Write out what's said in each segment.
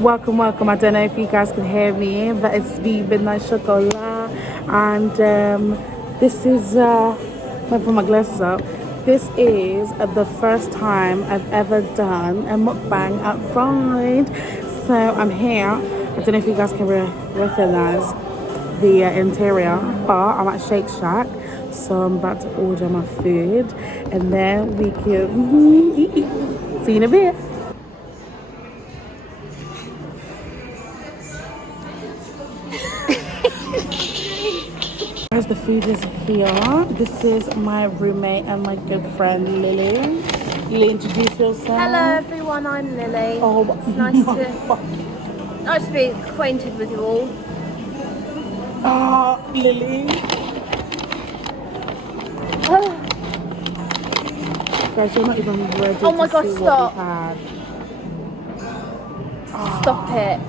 Welcome. I don't know if you guys can hear me, but it's the Midnight Chocolat, and this is. I put my glasses up. This is the first time I've ever done a mukbang outside. So I'm here. I don't know if you guys can recognize the interior, but I'm at Shake Shack. So I'm about to order my food, and then we can see you in a bit. As the food is here, this is my roommate and my good friend Lily. Lily, introduce yourself. Hello everyone, I'm Lily. Oh, it's nice to be acquainted with you all. Ah, Lily. Guys, you're not even ready Oh my to God, see stop. what we had. Stop it.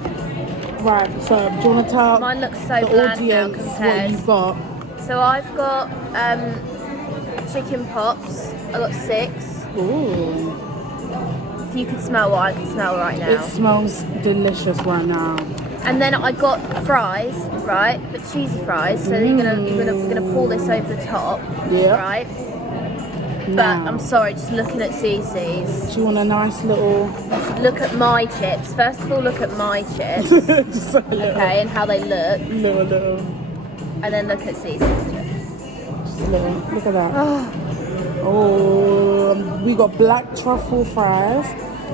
Right, so do you want to tell Mine looks so the bland audience now what compared. you've got? So I've got chicken pops. I got 6. Ooh. If you could smell what I can smell right now. It smells delicious right now. And then I got fries, right? But cheesy fries. So we're gonna pour this over the top. Yeah. Right? But Now, I'm sorry, just looking at Cece's. do you want a nice little... Look at my chips. First of all, look at my chips. Just a little, Okay, and how they look. little. And then look at Cece's chips. Just a little. Look at that. Oh, we got black truffle fries,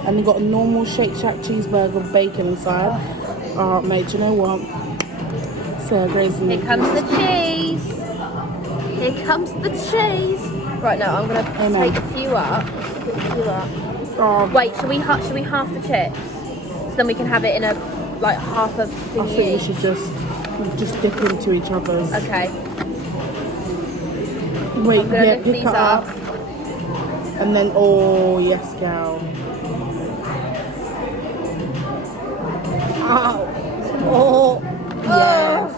and we got a normal Shake Shack cheeseburger with bacon inside. Oh, mate, do you know what? So crazy. Here comes the cheese. Here comes the cheese. Right now, I'm gonna take a few up. Put a few up. Oh, Wait, should we half the chips? So then we can have it in a like half a I thingy. think we should just dip into each other's. Okay. Wait, I'm gonna lift pick these it up. And then, oh yes, gal. Ow. Oh, yes.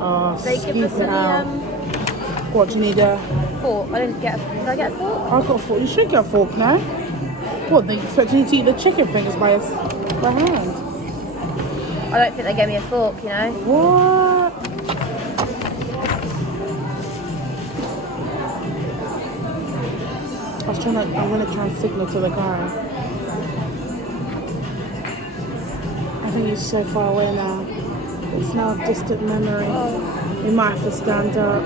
Oh, They give us scoop it out. any What, do you need a... fork. I didn't get. Did I get a fork? I've got a fork. You should get a fork now. What, they expect you to eat the chicken fingers by hand? I don't think they gave me a fork. You know. What? I'm gonna try and signal to the guy. I think he's so far away now. It's now a distant memory. Oh. We might have to stand up.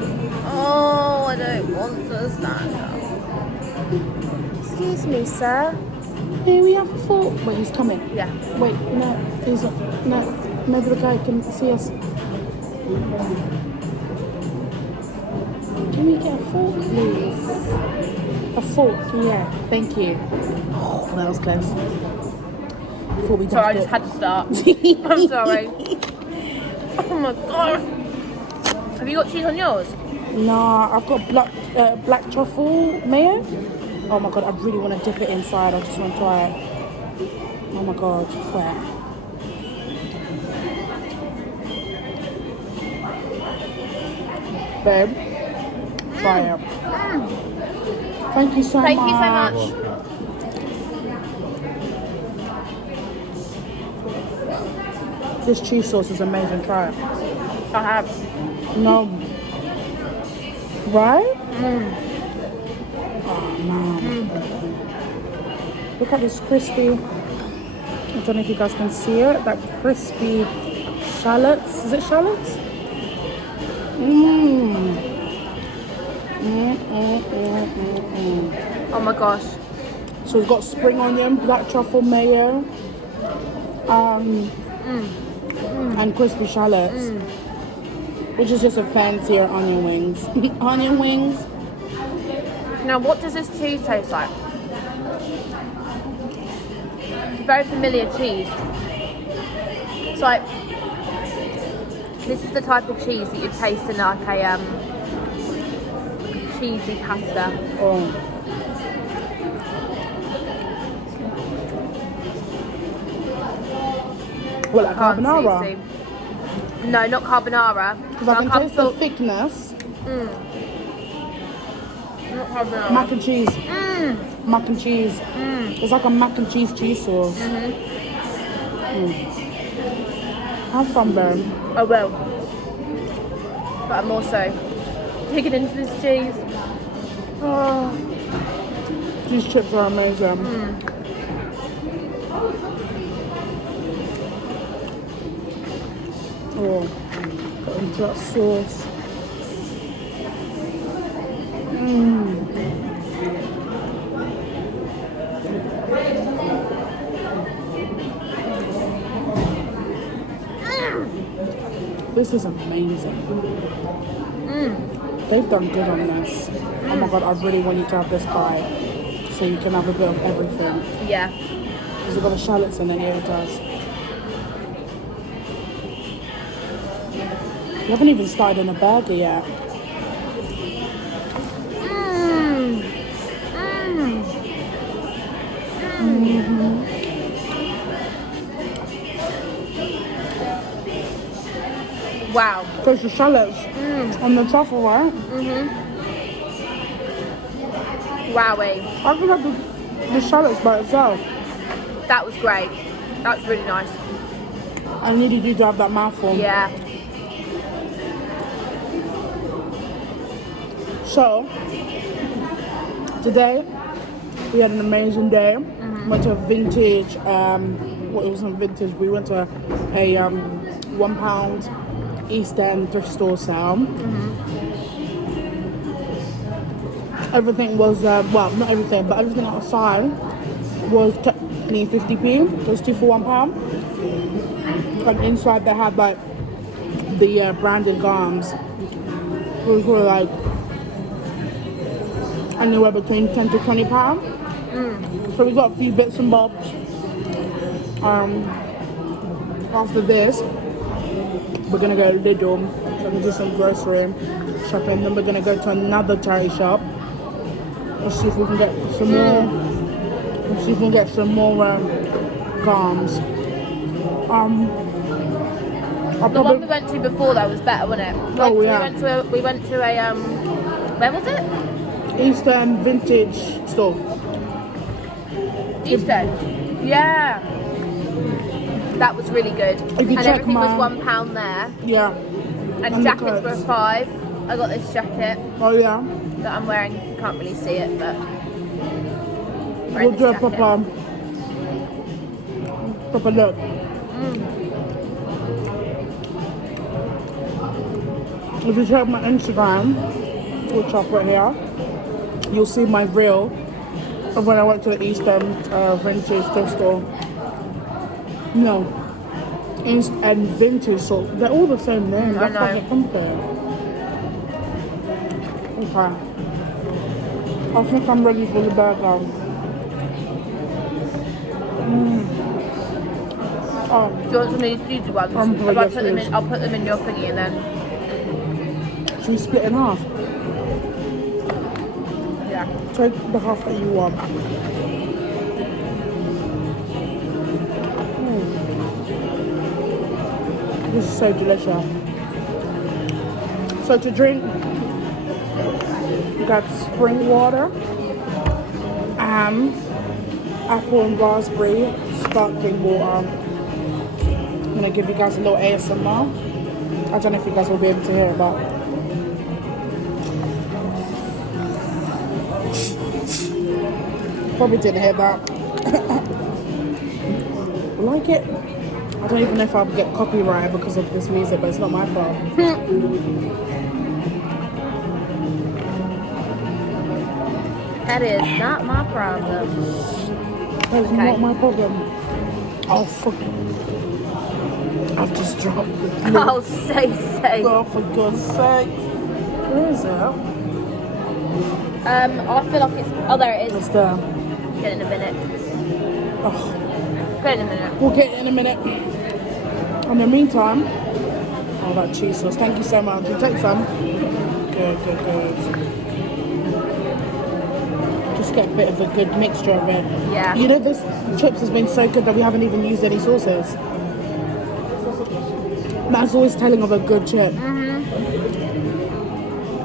Oh, I don't want to stand up. Excuse me, sir. Here we have a fork. Wait, he's coming. Yeah. Wait, no, he's not. No, maybe the guy can see us. Can we get a fork, please? A fork, yeah. Thank you. Oh, that was close. Before we Sorry, I just had to start. I'm sorry. Oh my God. Have you got cheese on yours? Nah, I've got black truffle mayo. Oh my God, I really want to dip it inside. I just want to try it. Oh my God, where? Babe, try it. Thank you so much. Thank you so much. This cheese sauce is amazing. Try it. I have. No. Right? Oh man. Look at this crispy. I don't know if you guys can see it. That crispy shallots. Is it shallots? Oh my gosh. So we've got spring onion, black truffle mayo, and crispy shallots, which is just a fancier onion wings. Onion wings. Now, what does this cheese taste like? Very familiar cheese. It's like, this is the type of cheese that you taste in like a cheesy pasta. Oh. What, like carbonara? No, not carbonara. Because I can taste the thickness. Not carbonara. Mac and cheese. Mac and cheese. It's like a mac and cheese sauce. Have fun, babe. I will. But I'm also digging into this cheese. Oh, these chips are amazing. Oh, got into that sauce. This is amazing. They've done good on this. Oh my god, I really want you to have this pie so you can have a bit of everything. Yeah. Has it got the shallots in it? Yeah, it does. You haven't even started on a burger yet. Wow. Because the shallots on the truffle, right? Wowie. I could have the shallots by itself. That was great. That was really nice. I needed you to have that mouthful. Yeah. So, today we had an amazing day. Went to a vintage, well, it wasn't vintage, we went to a £1 East End thrift store sale. Everything was, well, not everything, but everything outside was technically 50p. Those two for £1. And inside they had like the branded gums, which were like anywhere between £10 to £20. So we got a few bits and bobs. After this, we're gonna go to Lidl, so we're gonna do some grocery shopping. Then we're gonna go to another charity shop. Let's see if we can get some more. Let's see if we can get some more gums. The one we went to before though was better, wasn't it? Oh, yeah. We went to a where was it? Eastern vintage store. Eastern. Yeah. That was really good. If you and check everything my- was £1 there. Yeah. And the jackets were clothes. £5. I got this jacket Oh yeah. that I'm wearing. You can't really see it, but We'll do a proper look. If you check my Instagram, which I'll put here, you'll see my reel of when I went to the East End vintage thrift store. No, East End vintage store. They're all the same name. That's why know. they compare. Okay. I think I'm ready for the burger. Oh, Do you want some of these cheesy ones? I'm If I yes, put them please. in, I'll put them in your thingy and then should we split in half? yeah. Take the half that you want. This is so delicious. So to drink, we got spring water, apple and raspberry sparkling water. I'm gonna give you guys a little ASMR. I don't know if you guys will be able to hear it, but probably didn't hear that. Like it. I don't even know if I'll get copyrighted because of this music, but it's not my fault. That is not my problem. That's not my problem. Oh, fuck. I've just dropped it. Oh, say. Oh, for God's sake. Where is it? I feel like it's. Oh, there it is. It's there. Get it in a minute. Oh, Get it in a minute. we'll get it in a minute. In the meantime, oh, that cheese sauce. Thank you so much. You take some. Good. Just get a bit of a good mixture of it. Yeah. You know, this chips has been so good that we haven't even used any sauces. That's always telling of a good chip.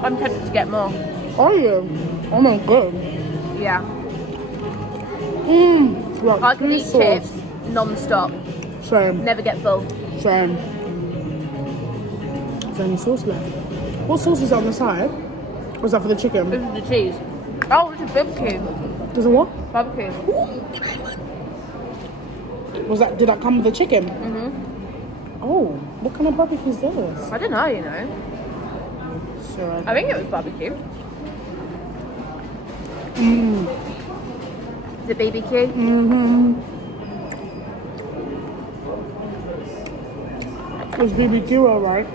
I'm tempted to get more. Are you? Oh my god. Yeah. Like I can cheese eat sauce. chips non-stop. Same. Never get full. Same. Is there any sauce left? What sauce is on the side? Was that for the chicken? This is the cheese. Oh, it's a barbecue. Does it what? Barbecue. Was that? Did that come with the chicken? Mhm. Oh, what kind of barbecue is this? I don't know, you know. So, I think it was barbecue. Is it BBQ? It was BBQ, alright.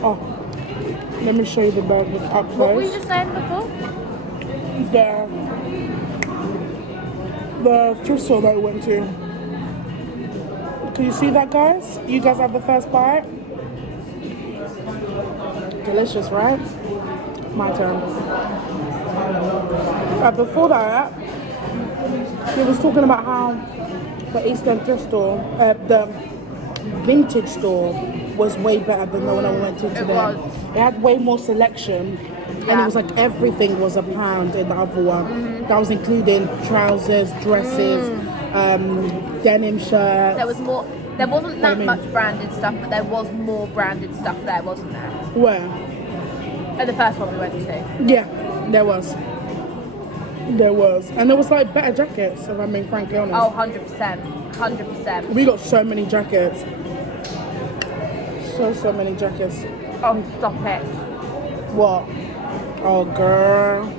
Oh, let me show you the burgers up close. What were you just saying before? The thrift store that we went to. Can you see that, guys? You guys have the first bite. Delicious, right? My turn. Before that, he was talking about how the Eastern thrift store, the vintage store, was way better than the one I went to today. was. It had way more selection, and it was like everything was £1 in the other one. That was including trousers, dresses, denim shirts. There was more. There wasn't that much branded stuff, but there was more branded stuff there, wasn't there? Where? At the first one we went to. Yeah, there was. There was. And there was like better jackets, if I'm being frankly honest. Oh, 100%. 100%. We got so many jackets. So many jackets. Oh, stop it. What? Oh, girl.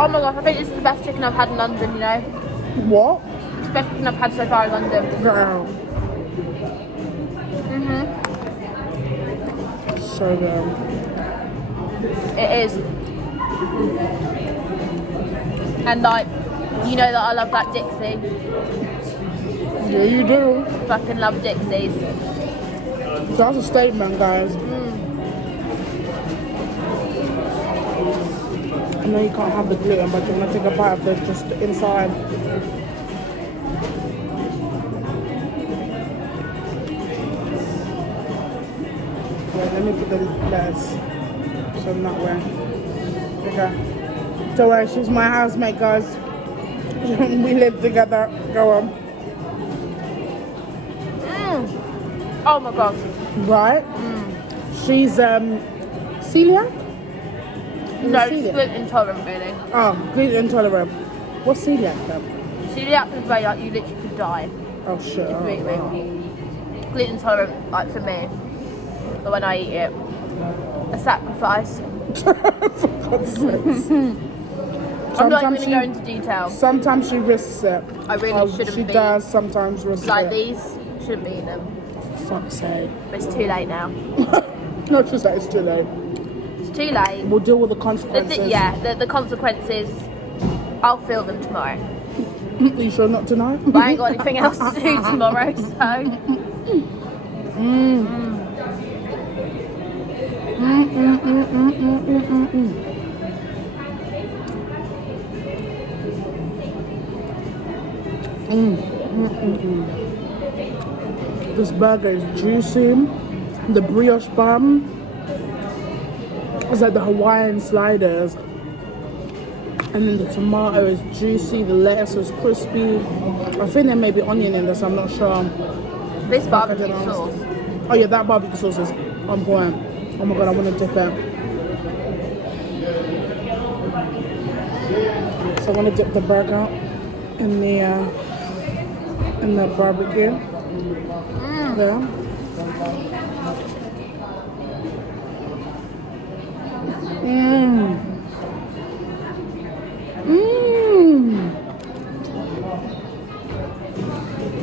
Oh my gosh, I think this is the best chicken I've had in London, you know? What? It's the best chicken I've had so far in London. Girl. So good. It is. And like, you know that I love that Dixie. Yeah, you do. Fucking love Dixies. That's a statement, guys. I know you can't have the gluten, but you want to take a bite of the just inside. Wait, let me put the lettuce so I'm not wearing. Okay. Don't worry, she's my housemate, guys. We live together. Go on. Oh my gosh. Right? She's celiac? No, Celiac? it's gluten intolerant, really. Oh, gluten intolerant. What's celiac then? Celiac is where like, you literally could die. Oh shit. If you eat Oh, it. Gluten intolerant, like for me, but when I eat it, a sacrifice. For God's sakes. I'm not Sometimes even going to go into detail. Sometimes she risks it. I really shouldn't She be. does sometimes risk Like it. these, shouldn't be eating them. Fuck's sake. But it's too late now. No, just that it's too late. It's too late. We'll deal with the consequences. The consequences, I'll feel them tomorrow. Are you sure not tonight? But I ain't got anything else to do tomorrow, so. This burger is juicy. The brioche bun is like the Hawaiian sliders. And then the tomato is juicy, the lettuce is crispy. I think there may be onion in this, I'm not sure. This I barbecue didn't ask. sauce. Oh yeah, that barbecue sauce is on point. Oh my god, I want to dip it. So I want to dip the burger in the barbecue. Yeah.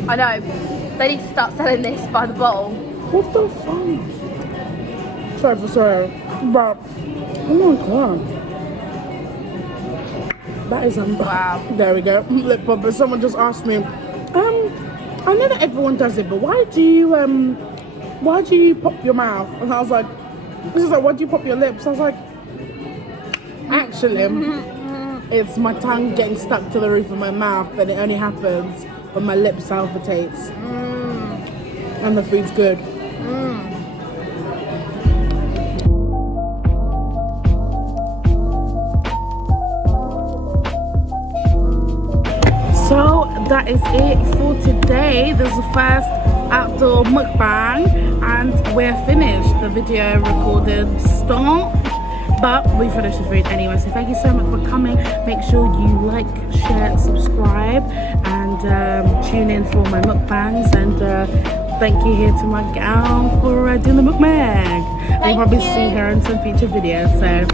I know. They need to start selling this by the bottle. What the fuck? Sorry. But, oh my god. That is Wow. There we go. Lip bumper. Someone just asked me, I know that everyone does it, but why do you pop your mouth? And I was like, this is like, why do you pop your lips? I was like, actually, it's my tongue getting stuck to the roof of my mouth, and it only happens when my lip salivitates. And the food's good. So that is it for today. This is the first outdoor mukbang and we're finished. The video recorded stopped, but we finished the food anyway. So thank you so much for coming. Make sure you like, share, subscribe, and tune in for my mukbangs. And thank you here to my gal for doing the mukbang. You'll probably see her in some future videos. So